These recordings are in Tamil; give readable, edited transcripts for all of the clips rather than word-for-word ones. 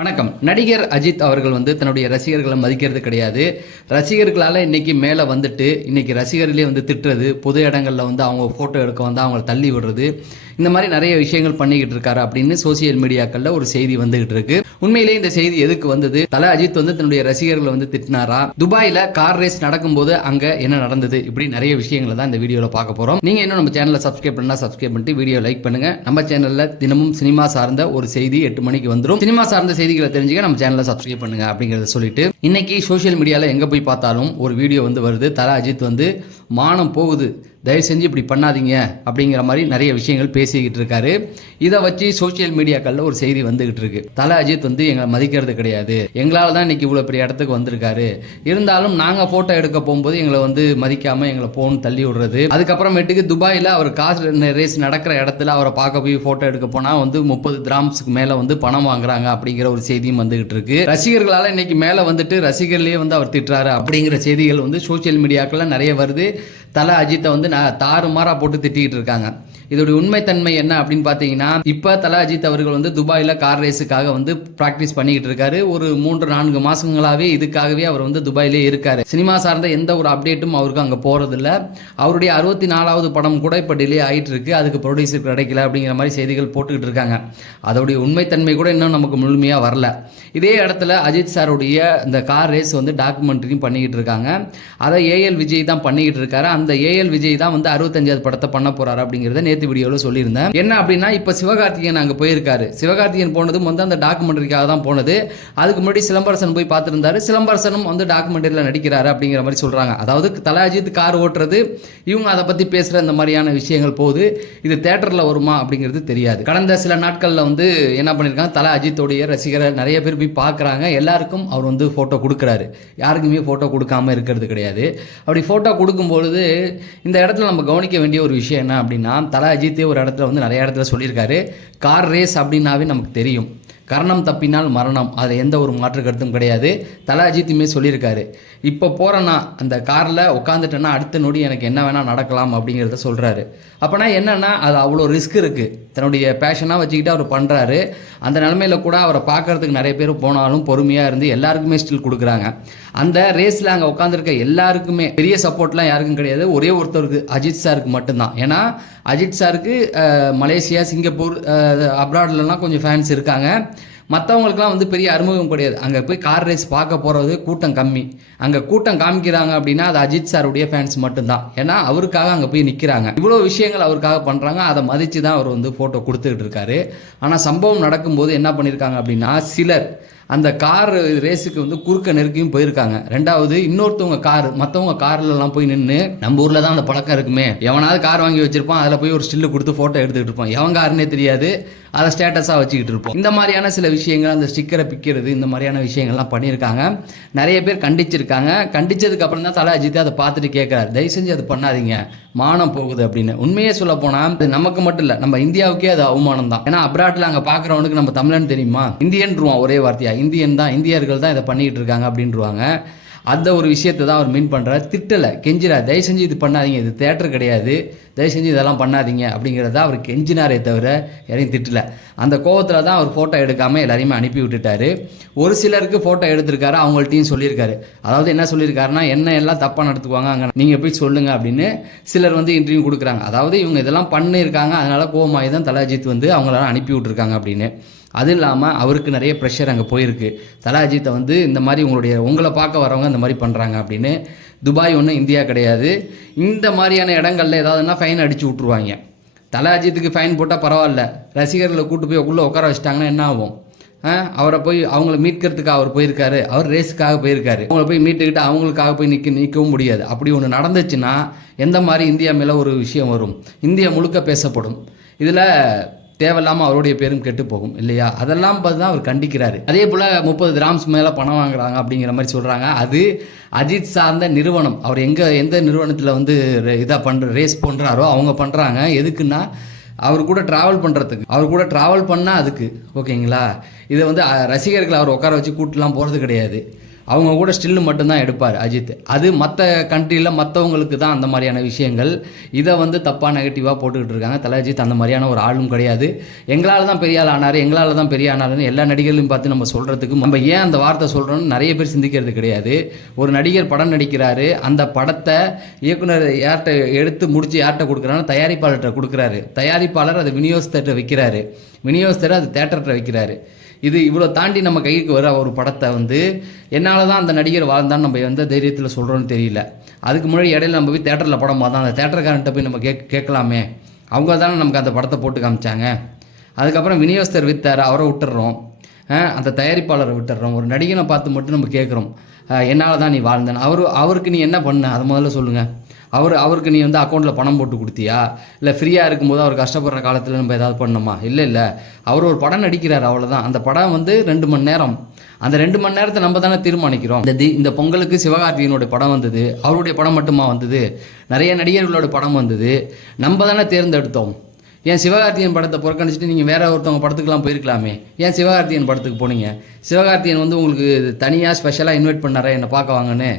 வணக்கம். நடிகர் அஜித் அவர்கள் தன்னுடைய ரசிகர்களை மதிக்கிறது கிடையாது. ரசிகர்களால் இன்னைக்கு மேலே வந்துட்டு இன்னைக்கு ரசிகர்களே திட்டுறது, பொது இடங்களில் அவங்க ஃபோட்டோ எடுக்க அவங்கள தள்ளி விடுறது, இந்த மாதிரி நிறைய விஷயங்கள் பண்ணிக்கிட்டு இருக்காரு அப்படின்னு சோசியல் மீடியாக்களில் ஒரு செய்தி வந்துகிட்டு இருக்கு. உண்மையிலேயே இந்த செய்தி எதுக்கு வந்தது? தல அஜித் தன்னுடைய ரசிகர்களை திட்டினாரா? துபாயில் கார் ரேஸ் நடக்கும்போது அங்க என்ன நடந்தது? இப்படி நிறைய விஷயங்களை தான் இந்த வீடியோவில் பார்க்க போறோம். நீங்க இன்னும் நம்ம சேனலை சப்ஸ்கிரைப் பண்ணா சப்ஸ்கிரைப் பண்ணிட்டு வீடியோ லைக் பண்ணுங்க. நம்ம சேனல்ல தினமும் சினிமா சார்ந்த ஒரு செய்தி 8 மணிக்கு வந்துடும். சினிமா சார்ந்த செய்திகளை தெரிஞ்சுக்க நம்ம சேனலை சப்ஸ்கிரைப் பண்ணுங்க அப்படிங்கறத சொல்லிட்டு, இன்னைக்கு சோசியல் மீடியாவில் எங்க போய் பார்த்தாலும் ஒரு வீடியோ வருது. தல அஜித் மானம் போகுது, தயவு செஞ்சு இப்படி பண்ணாதீங்க அப்படிங்கிற மாதிரி நிறைய விஷயங்கள் பேசிக்கிட்டு இருக்காரு. இதை வச்சு சோசியல் மீடியாக்களில் ஒரு செய்தி வந்துகிட்டு இருக்கு. தல அஜித் எங்களை மதிக்கிறது கிடையாது, எங்களால் தான் இன்னைக்கு இவ்வளோ பெரிய இடத்துக்கு வந்திருக்காரு, இருந்தாலும் நாங்கள் ஃபோட்டோ எடுக்க போகும்போது எங்களை மதிக்காம எங்களை போன்னு தள்ளி விடுறது. அதுக்கப்புறமேட்டுக்கு துபாயில் அவர் கார் ரேஸ் நடக்கிற இடத்துல அவரை பார்க்க போய் ஃபோட்டோ எடுக்க போனால் 30 கிராம்ஸுக்கு மேலே பணம் வாங்குறாங்க அப்படிங்கிற ஒரு செய்தியும் வந்துகிட்டு இருக்கு. ரசிகர்களால் இன்னைக்கு மேலே ரசிகர்களே அவர் திட்டுறாரு அப்படிங்கிற செய்திகள் சோசியல் மீடியாக்களில் நிறைய வருது. தல அஜித்தை தாறுமாறா போட்டு திட்டிக்கிட்டு இருக்காங்க. இதோட உண்மைத்தன்மை என்ன அப்படின்னு பார்த்தீங்கன்னா, இப்போ தல அஜித் அவர்கள் துபாயில் கார் ரேஸுக்காக ப்ராக்டிஸ் பண்ணிக்கிட்டு இருக்காரு. ஒரு 3-4 மாசங்களாவே இதுக்காகவே அவர் துபாயிலே இருக்காரு. சினிமா சார்ந்த எந்த ஒரு அப்டேட்டும் அவருக்கு அங்கே போறதில்ல. அவருடைய 64வது படம் கூட இப்போ டிலே ஆகிட்டு இருக்கு, அதுக்கு ப்ரொடியூசர் கிடைக்கல அப்படிங்கிற மாதிரி செய்திகள் போட்டுக்கிட்டு இருக்காங்க. அதோடைய உண்மைத்தன்மை கூட இன்னும் நமக்கு முழுமையாக வரல. இதே இடத்துல அஜித் சாருடைய இந்த கார் ரேஸ் டாக்குமெண்ட்ரியும் பண்ணிக்கிட்டு இருக்காங்க. அதை ஏஎல் விஜய் தான் பண்ணிக்கிட்டு இருக்காரு. அந்த ஏஎல் விஜய் தான் 65வது படத்தை பண்ண போறாரு அப்படிங்கிறத நேற்று வீடியோவில் சொல்லியிருந்தேன். என்ன அப்படின்னா, இப்போ சிவகார்த்திகேயன் அங்கே போயிருக்காரு. சிவகார்த்திகேயன் போனதும் அந்த டாக்குமெண்ட்ரிக்காக தான் போனது. அதுக்கு முன்னாடி சிலம்பரசன் போய் பார்த்துருந்தாரு. சிலம்பரசனும் டாக்குமெண்ட்ரியில் நடிக்கிறாரு அப்படிங்கிற மாதிரி சொல்றாங்க. அதாவது தல அஜித் கார் ஓட்டுறது, இவங்க அதை பற்றி பேசுகிற இந்த மாதிரியான விஷயங்கள் போகுது. இது தேட்டரில் வருமா அப்படிங்கிறது தெரியாது. கடந்த சில நாட்களில் என்ன பண்ணியிருக்காங்க, தல அஜித்தோடைய ரசிகரை நிறைய பேர் போய் பார்க்குறாங்க. எல்லாருக்கும் அவர் ஃபோட்டோ கொடுக்குறாரு, யாருக்குமே ஃபோட்டோ கொடுக்காம இருக்கிறது கிடையாது. அப்படி ஃபோட்டோ கொடுக்கும்பொழுது இந்த இடத்துல நம்ம கவனிக்க வேண்டிய ஒரு விஷயம் என்ன அப்படின்னா, தல அஜித்தே ஒரு இடத்துல நிறைய இடத்துல சொல்லியிருக்காரு, கார் ரேஸ் அப்படின்னாவே நமக்கு தெரியும், கரணம் தப்பினால் மரணம், அதில் எந்த ஒரு மாற்று கருத்தும் கிடையாது. தல அஜித்துமே சொல்லியிருக்காரு, இப்போ போகிறேன்னா அந்த காரில் உட்காந்துட்டேன்னா அடுத்த நொடி எனக்கு என்ன வேணால் நடக்கலாம் அப்படிங்கிறத சொல்கிறாரு. அப்போனா என்னென்னா, அது அவ்வளோ ரிஸ்க் இருக்குது. தன்னுடைய பேஷனாக வச்சுக்கிட்டு அவர் பண்ணுறாரு. அந்த நிலமையில் கூட அவரை பார்க்குறதுக்கு நிறைய பேர் போனாலும் பொறுமையாக இருந்து எல்லாருக்குமே ஸ்டில் கொடுக்குறாங்க. அந்த ரேஸில் அங்கே உட்காந்துருக்க எல்லாருக்குமே பெரிய சப்போர்ட்லாம் யாருக்கும் கிடையாது, ஒரே ஒருத்தருக்கு அஜித் சாருக்கு மட்டும்தான். ஏன்னா அஜித் சாருக்கு மலேசியா, சிங்கப்பூர், அப்ராட்லலாம் கொஞ்சம் ஃபேன்ஸ் இருக்காங்க. மற்றவங்களுக்குலாம் பெரிய அறிமுகம் கிடையாது. அங்கே போய் கார் ரேஸ் பார்க்க போகிறது கூட்டம் கம்மி. அங்கே கூட்டம் காமிக்கிறாங்க அப்படின்னா அது அஜித் சாருடைய ஃபேன்ஸ் மட்டும்தான். ஏன்னா அவருக்காக அங்கே போய் நிற்கிறாங்க. இவ்வளோ விஷயங்கள் அவருக்காக பண்ணுறாங்க. அதை மதித்து தான் அவர் ஃபோட்டோ கொடுத்துக்கிட்டு இருக்காரு. ஆனால் சம்பவம் நடக்கும்போது என்ன பண்ணியிருக்காங்க அப்படின்னா, சிலர் அந்த கார் ரேஸுக்கு குறுக்க நெருக்கியும் போயிருக்காங்க. ரெண்டாவது, இன்னொருத்தவங்க கார் மற்றவங்க கார்லலாம் போய் நின்று, நம்ம ஊரில் தான் அந்த பழக்கம் இருக்குமே, எவனாவது கார் வாங்கி வச்சிருப்பான், அதில் போய் ஒரு ஸ்டில்லு கொடுத்து ஃபோட்டோ எடுத்துக்கிட்டு இருப்பான். எவன் காருன்னே தெரியாது, அதை ஸ்டேட்டஸாக வச்சுக்கிட்டு இருப்போம். இந்த மாதிரியான சில விஷயங்கள், அந்த ஸ்டிக்கரை பிக்கிறது, இந்த மாதிரியான விஷயங்கள்லாம் பண்ணியிருக்காங்க. நிறைய பேர் கண்டிச்சிருக்காங்க. கண்டிச்சதுக்கு அப்புறம் தான் தல அஜித் அதை பார்த்துட்டு கேட்குறாரு, தயவு செஞ்சு அதை பண்ணாதீங்க, மானம் போகுது அப்படின்னு. உண்மையே சொல்ல போனால் அது நமக்கு மட்டும் இல்லை, நம்ம இந்தியாவுக்கே அது அவமானம் தான். ஏன்னா அப்ராட்டில் அங்கே பார்க்குறவனுக்கு நம்ம தமிழன் தெரியுமா, இந்தியன்றுவான் ஒரே வார்த்தையா, இந்தியன் தான், இந்தியர்கள் தான் இதை பண்ணிக்கிட்டு இருக்காங்க அப்படின்ட்டுருவாங்க. அந்த ஒரு விஷயத்தை தான் அவர் மீன் பண்ணுறாரு. திட்டலை, கெஞ்சினார், தயவு செஞ்சு இது பண்ணாதீங்க, இது தேட்டர் கிடையாது, தயவு செஞ்சு இதெல்லாம் பண்ணாதீங்க அப்படிங்கிறத அவர் கெஞ்சினாரே தவிர யாரையும் திட்டலை. அந்த கோவத்தில் தான் அவர் ஃபோட்டோ எடுக்காமல் எல்லாரையுமே அனுப்பி விட்டுட்டாரு. ஒரு சிலருக்கு ஃபோட்டோ எடுத்திருக்காரு, அவங்கள்ட்டையும் சொல்லியிருக்காரு. அதாவது என்ன சொல்லியிருக்காருன்னா, என்ன எல்லாம் தப்பாக நடத்துக்குவாங்க, அங்கே நீங்கள் போய் சொல்லுங்கள் அப்படின்னு சிலர் இன்டர்வியூ கொடுக்குறாங்க. அதாவது இவங்க இதெல்லாம் பண்ணியிருக்காங்க, அதனால கோவமாகி தான் தல அஜித் அவங்களெல்லாம் அனுப்பி விட்டுருக்காங்க அப்படின்னு. அது இல்லாமல் அவருக்கு நிறைய ப்ரெஷர் அங்கே போயிருக்கு. தல அஜித்தை இந்த மாதிரி உங்களை பார்க்க வரவங்க இந்த மாதிரி பண்ணுறாங்க அப்படின்னு. துபாய் ஒன்றும் இந்தியா கிடையாது. இந்த மாதிரியான இடங்கள்ல ஏதாவதுன்னா ஃபைன் அடித்து விட்ருவாங்க. தல அஜித்துக்கு ஃபைன் போட்டால் பரவாயில்ல, ரசிகர்களை கூட்டு போய் உள்ளே உட்கார வச்சிட்டாங்கன்னா என்ன ஆகும்? அவரை போய் அவங்கள மீட்கிறதுக்காக அவர் போயிருக்காரு, அவர் ரேஸுக்காக போயிருக்காரு. அவங்கள போய் மீட்டுக்கிட்டு அவங்களுக்காக போய் நிற்கவும் முடியாது. அப்படி ஒன்று நடந்துச்சுன்னா எந்த மாதிரி இந்தியா மேலே ஒரு விஷயம் வரும், இந்தியா முழுக்க பேசப்படும். இதில் தேவையில்லாமல் அவருடைய பேரும் கெட்டு போகும் இல்லையா? அதெல்லாம் பார்த்து தான் அவர் கண்டிக்கிறாரு. அதே போல் 30 கிராம்ஸ் மேலே பணம் வாங்குறாங்க அப்படிங்கிற மாதிரி சொல்கிறாங்க. அது அஜித் சார்ந்த நிறுவனம். அவர் எந்த நிறுவனத்தில் இதாக ரேஸ் பண்ணுறாரோ அவங்க பண்ணுறாங்க. எதுக்குன்னா அவர் கூட ட்ராவல் பண்ணுறதுக்கு, அவர் கூட ட்ராவல் பண்ணால் அதுக்கு, ஓகேங்களா? இதை ரசிகர்கள் அவர் உட்கார வச்சு கூட்டலாம் போகிறது கிடையாது. அவங்க கூட ஸ்டில்லு மட்டும்தான் எடுப்பார் அஜித். அது மற்ற கண்ட்ரியில் மற்றவங்களுக்கு தான் அந்த மாதிரியான விஷயங்கள். இதை வந்து தப்பாக நெகட்டிவாக போட்டுக்கிட்டு இருக்காங்க. தல அஜித் அந்த மாதிரியான ஒரு ஆளும் கிடையாது. எங்களால் தான் பெரிய ஆள் ஆனார், எங்களால் தான் பெரிய ஆனார்னு எல்லா நடிகர்களையும் பார்த்து நம்ம சொல்கிறதுக்கு நம்ம ஏன் அந்த வார்த்தை சொல்கிறோன்னு நிறைய பேர் சிந்திக்கிறது கிடையாது. ஒரு நடிகர் படம் நடிக்கிறாரு, அந்த படத்தை இயக்குனர் யார்கிட்ட எடுத்து முடித்து யார்கிட்ட கொடுக்குறான்னு தயாரிப்பாளர்கிட்ட கொடுக்குறாரு. தயாரிப்பாளர் அதை விநியோகஸ்தர்கிட்ட விற்கிறாரு, விநியோகஸ்தர் அது தேட்டர்கிட்ட வைக்கிறாரு. இது இவ்வளோ தாண்டி நம்ம கைக்கு வர ஒரு படத்தை வந்து என்னால் தான் அந்த நடிகர் வாழ்ந்தான்னு நம்ம எந்த தைரியத்தில் சொல்கிறோன்னு தெரியல. அதுக்கு முன்னாடி இடையில நம்ம போய் தேட்டரில் படம் பார்த்தோம், அந்த தேட்டருக்காரன்ட்ட போய் நம்ம கேட்கலாமே, அவங்க தானே நமக்கு அந்த படத்தை போட்டு காமிச்சாங்க. அதுக்கப்புறம் விநியோகஸ்தர் விற்றார், அவரை விட்டுடுறோம், அந்த தயாரிப்பாளரை விட்டுடுறோம். ஒரு நடிகனை பார்த்து மட்டும் நம்ம கேட்குறோம், என்னால் தான் நீ வாழ்ந்தேன். அவருக்கு நீ என்ன பண்ண அதை முதல்ல சொல்லுங்கள். அவருக்கு நீ வந்து அக்கௌண்ட்டில் பணம் போட்டு கொடுத்தியா, இல்லை ஃப்ரீயாக இருக்கும்போது அவர் கஷ்டப்படுற காலத்தில் நம்ம ஏதாவது பண்ணணுமா? இல்லை, அவர் ஒரு படம் நடிக்கிறார், அவ்வளோதான். அந்த படம் வந்து 2 மணி நேரம். அந்த 2 மணி நேரத்தை நம்ம தானே தீர்மானிக்கிறோம். இந்த பொங்கலுக்கு சிவகார்த்திகேயனோட படம் வந்தது, அவருடைய படம் மட்டுமா வந்தது? நிறைய நடிகர்களோட படம் வந்தது, நம்ம தானே தேர்ந்தெடுத்தோம். ஏன் சிவகார்த்திகேயன் படத்தை புறக்கணிச்சிட்டு நீங்கள் வேற ஒருத்தவங்க படத்துக்குலாம் போயிருக்கலாமே, ஏன் சிவகார்த்திகேயன் படத்துக்கு போனீங்க? சிவகார்த்திகேயன் வந்து உங்களுக்கு தனியாக ஸ்பெஷலாக இன்வைட் பண்ணாரா என்னை பார்க்க வாங்கன்னு?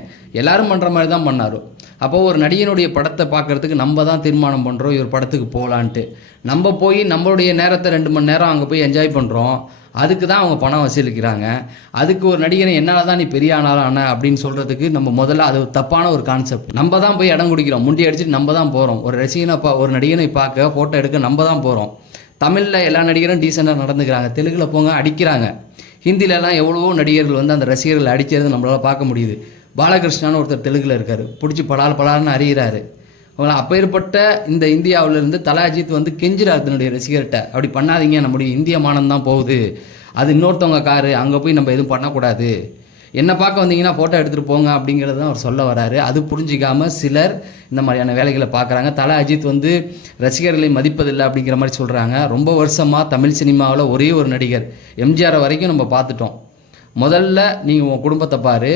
எல்லாரும் பண்ணுற மாதிரி தான் பண்ணார். அப்போது ஒரு நடிகனுடைய படத்தை பார்க்குறதுக்கு நம்ம தான் தீர்மானம் பண்ணுறோம் இவர் படத்துக்கு போகலான்ட்டு. நம்ம போய் நம்மளுடைய நேரத்தை 2 மணி நேரம் அங்கே போய் என்ஜாய் பண்ணுறோம், அதுக்கு தான் அவங்க பணம் வசூலிக்கிறாங்க. அதுக்கு ஒரு நடிகனை என்னால் தான் நீ பெரிய ஆனாலான அப்படின்னு சொல்கிறதுக்கு நம்ம முதல்ல அது தப்பான ஒரு கான்செப்ட். நம்ம தான் போய் இடம் குடிக்கிறோம், முண்டி அடிச்சுட்டு நம்ம தான் போகிறோம். ஒரு நடிகனை பார்க்க ஃபோட்டோ எடுக்க நம்ம தான் போகிறோம். தமிழில் எல்லா நடிகரும் டீசெண்டாக நடந்துக்கிறாங்க, தெலுங்கில் போங்க அடிக்கிறாங்க, ஹிந்திலலாம் எவ்வளவோ நடிகர்கள் வந்து அந்த ரசிகர்களை அடிக்கிறது நம்மளால் பார்க்க முடியுது. பாலகிருஷ்ணான்னு ஒருத்தர் தெலுங்கில் இருக்கார், பிடிச்சி பலால்னு அறிகிறாரு. அவங்கள அப்பேற்பட்ட இந்த இந்தியாவிலேருந்து தல அஜித் வந்து கெஞ்சிறாரு தன்னுடைய ரசிகர்கிட்ட, அப்படி பண்ணாதீங்க, நம்முடைய இந்திய மானம் தான் போகுது, அது இன்னொருத்தவங்க காரு, அங்கே போய் நம்ம எதுவும் பண்ணக்கூடாது, என்னை பார்க்க வந்தீங்கன்னா ஃபோட்டோ எடுத்துகிட்டு போங்க அப்படிங்கிறது தான் அவர் சொல்ல வராரு. அது புரிஞ்சிக்காமல் சிலர் இந்த மாதிரியான வேலைகளை பார்க்குறாங்க. தல அஜித் வந்து ரசிகர்களை மதிப்பதில்லை அப்படிங்கிற மாதிரி சொல்கிறாங்க. ரொம்ப வருஷமாக தமிழ் சினிமாவில் ஒரே ஒரு நடிகர் எம்ஜிஆர் வரைக்கும் நம்ம பார்த்துட்டோம். முதல்ல நீங்கள் உன் குடும்பத்தை பாரு,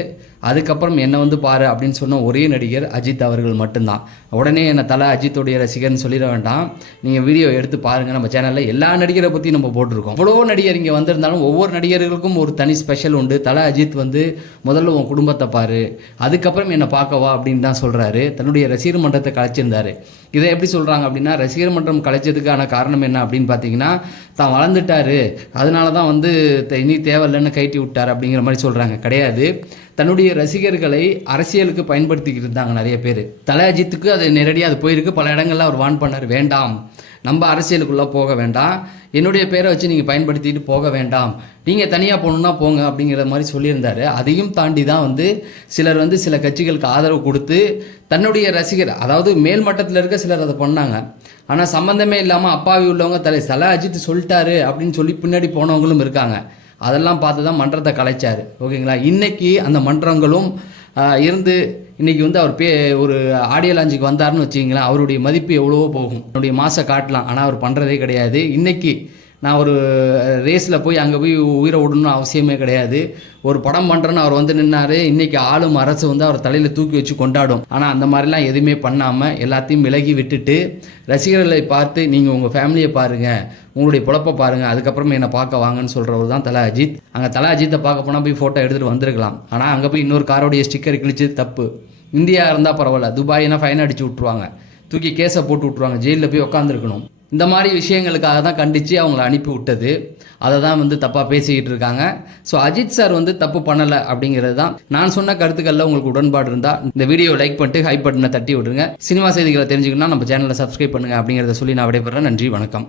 அதுக்கப்புறம் என்னை வந்து பாரு அப்படின்னு சொன்ன ஒரே நடிகர் அஜித் அவர்கள் மட்டும்தான். உடனே என்னை தலை அஜித்தோடைய ரசிகர்னு சொல்லிட வேண்டாம், நீங்கள் வீடியோ எடுத்து பாருங்கள். நம்ம சேனலில் எல்லா நடிகரை பற்றி நம்ம போட்டிருக்கோம். அவ்வளோ நடிகர் இங்கே வந்திருந்தாலும் ஒவ்வொரு நடிகர்களுக்கும் ஒரு தனி ஸ்பெஷல் உண்டு. தலை அஜித் வந்து முதல்ல உன் குடும்பத்தை பாரு, அதுக்கப்புறம் என்னை பார்க்கவா அப்படின்னு தான் சொல்கிறாரு. தன்னுடைய ரசிகர் மன்றத்தை கலைச்சிருந்தாரு. இதை எப்படி சொல்கிறாங்க அப்படின்னா, ரசிகர் மன்றம் கலைச்சதுக்கான காரணம் என்ன அப்படின்னு பார்த்தீங்கன்னா, தான் வளர்ந்துட்டாரு, அதனால தான் வந்து இனி தேவையில்லைன்னு கைட்டி விட்டார் அப்படிங்கிற மாதிரி சொல்கிறாங்க. கிடையாது, தன்னுடைய ரசிகர்களை அரசியலுக்கு பயன்படுத்திக்கிட்டு இருந்தாங்க நிறைய பேர். தல அஜித்துக்கு அது நேரடியாக அது போயிருக்கு. பல இடங்கள்ல அவர் வான் பண்ணார், வேண்டாம் நம்ம அரசியலுக்குள்ளே போக வேண்டாம், என்னுடைய பேரை வச்சு நீங்கள் பயன்படுத்திட்டு போக வேண்டாம், நீங்கள் தனியாக போகணுன்னா போங்க அப்படிங்கிற மாதிரி சொல்லியிருந்தார். அதையும் தாண்டி தான் வந்து சிலர் வந்து சில கட்சிகளுக்கு ஆதரவு கொடுத்து தன்னுடைய ரசிகர், அதாவது மேல் மட்டத்தில் இருக்க சிலர் அதை பண்ணாங்க. ஆனால் சம்மந்தமே இல்லாமல் அப்பாவி உள்ளவங்க தல அஜித் சொல்லிட்டாரு அப்படின்னு சொல்லி பின்னாடி போனவங்களும் இருக்காங்க. அதெல்லாம் பார்த்து தான் மன்றத்தை கலைச்சார். ஓகேங்களா? இன்றைக்கி அந்த மன்றங்களும் இருந்து இன்றைக்கி வந்து அவர் ஒரு ஆடியோ லான்ச்சுக்கு வந்தார்னு வச்சுக்கிங்களேன், அவருடைய மதிப்பு எவ்வளவோ போகும், அவருடைய மாசை காட்டலாம். ஆனால் அவர் பண்ணுறதே கிடையாது. இன்றைக்கி நான் ஒரு ரேஸில் போய் அங்கே போய் உயிரை விடணும்னு அவசியமே கிடையாது. ஒரு படம் பண்ணுறேன்னு அவர் வந்து நின்னார். இன்றைக்கி ஆளும் அரசு வந்து அவர் தலையில் தூக்கி வச்சு கொண்டாடும். ஆனால் அந்த மாதிரிலாம் எதுவுமே பண்ணாமல் எல்லாத்தையும் விலகி விட்டுட்டு ரசிகர்களை பார்த்து நீங்கள் உங்கள் ஃபேமிலியை பாருங்கள், உங்களுடைய பொழப்பை பாருங்கள், அதுக்கப்புறம் என்னை பார்க்க வாங்கன்னு சொல்கிறவர் தான் தல அஜித். அங்கே தல அஜித்தை பார்க்க போனால் போய் ஃபோட்டோ எடுத்துகிட்டு வந்திருக்கலாம். ஆனால் அங்கே போய் இன்னொரு காரோடைய ஸ்டிக்கர் கிழிச்சு தப்பு. இந்தியா இருந்தால் பரவாயில்ல, துபாய்னா ஃபைன் அடித்து விட்ருவாங்க, தூக்கி கேஸை போட்டு விட்ருவாங்க, ஜெயிலில் போய் உட்காந்துருக்கணும். இந்த மாதிரி விஷயங்களுக்காக தான் கண்டித்து அவங்கள அனுப்பி விட்டது. அதை தான் வந்து தப்பாக பேசிக்கிட்டு இருக்காங்க. ஸோ அஜித் சார் வந்து தப்பு பண்ணலை அப்படிங்கிறது தான் நான் சொன்ன கருத்துக்களில் உங்களுக்கு உடன்பாடு இருந்தால் இந்த வீடியோவை லைக் பண்ணிட்டு ஹைப் பட்டனை தட்டி விடுங்க. சினிமா செய்திகளை தெரிஞ்சுக்கணும்னா நம்ம சேனலை சப்ஸ்கிரைப் பண்ணுங்கள் அப்படிங்கிறத சொல்லி நான் விடைபெறேன். நன்றி, வணக்கம்.